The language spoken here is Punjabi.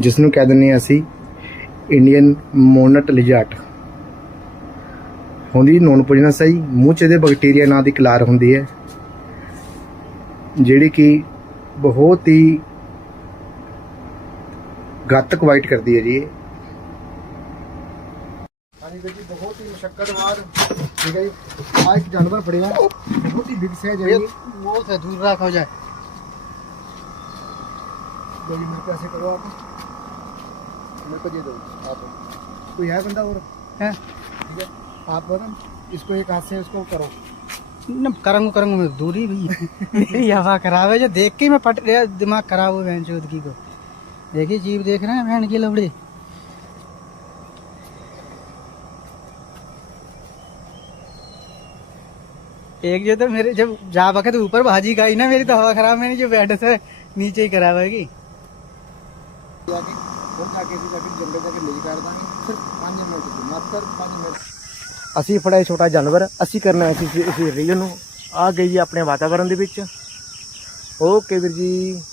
ਜਿਸ ਨੂੰ ਕਹਿ ਦਿੰਨੇ ਅਸੀਂ ਇੰਡੀਅਨ ਮੋਨਟ ਲਿਜਾਟ ਹੁੰਦੀ ਨੋਨ ਪੁਜਣਾ ਸਹੀ ਮੂੰਹ 'ਚ ਇਹਦੇ ਬੈਕਟੀਰੀਆ ਨਾਂ ਦੀ ਕਲਾਰ ਹੁੰਦੀ ਹੈ ਜਿਹੜੀ ਕਿ ਬਹੁਤ ਹੀ ਘਾਤਕ ਵਾਈਟ ਕਰਦੀ ਹੈ ਜੀ ਹਾਂਜੀ ਜੀ ਬਹੁਤ ਹੀ ਮੁਸ਼ਕਲਵਾਰ ਠੀਕ ਹੈ ਜੀ ਆ ਇੱਕ ਜਾਨਵਰ ਫੜਿਆ ਬਹੁਤ ਹੀ ਬਿਗ ਸਾਈਜ਼ ਹੈ ਬਹੁਤ ਹੈ ਦੂਰ ਰੱਖੋ ਜਾਏ देवी मेरे पैसे करो आप मेरे को दे दो आप कोई है बंदा और है ठीक है आप बोलो इसको एक हाथ से उसको करो ना करूँगा करूँगा मैं दूरी भी हवा खराब है जो देख के मैं पट गया दिमाग खराब हो बहन चौधरी को देखिए जीव देख रहे हैं बहन की लबड़े एक जो तो मेरे जब जा वक्त ऊपर भाजी खाई ना मेरी तो हवा खराब मैंने जो बैठे से नीचे ही खराब है ਜਾ ਕੇ ਫਿਰ ਜਾ ਕੇ ਅਸੀਂ ਜਾ ਕੇ ਜੰਗਲ ਜਾ ਕੇ ਲਈ ਕਰ ਦਾਂਗੇ ਸਿਰਫ 5 ਮਿੰਟ ਦੀ ਮਾਤਰ 5 ਮਿੰਟ ਅਸੀਂ ਫੜਾਇਆ ਛੋਟਾ ਜਾਨਵਰ ਅਸੀਂ ਕਰਨਾ ਹੈ ਅਸੀਂ ਇਸ ਰੀਜਨ ਨੂੰ ਆ ਗਈ ਆਪਣੇ ਵਾਤਾਵਰਣ ਦੇ ਵਿੱਚ ਓਕੇ ਵੀਰ ਜੀ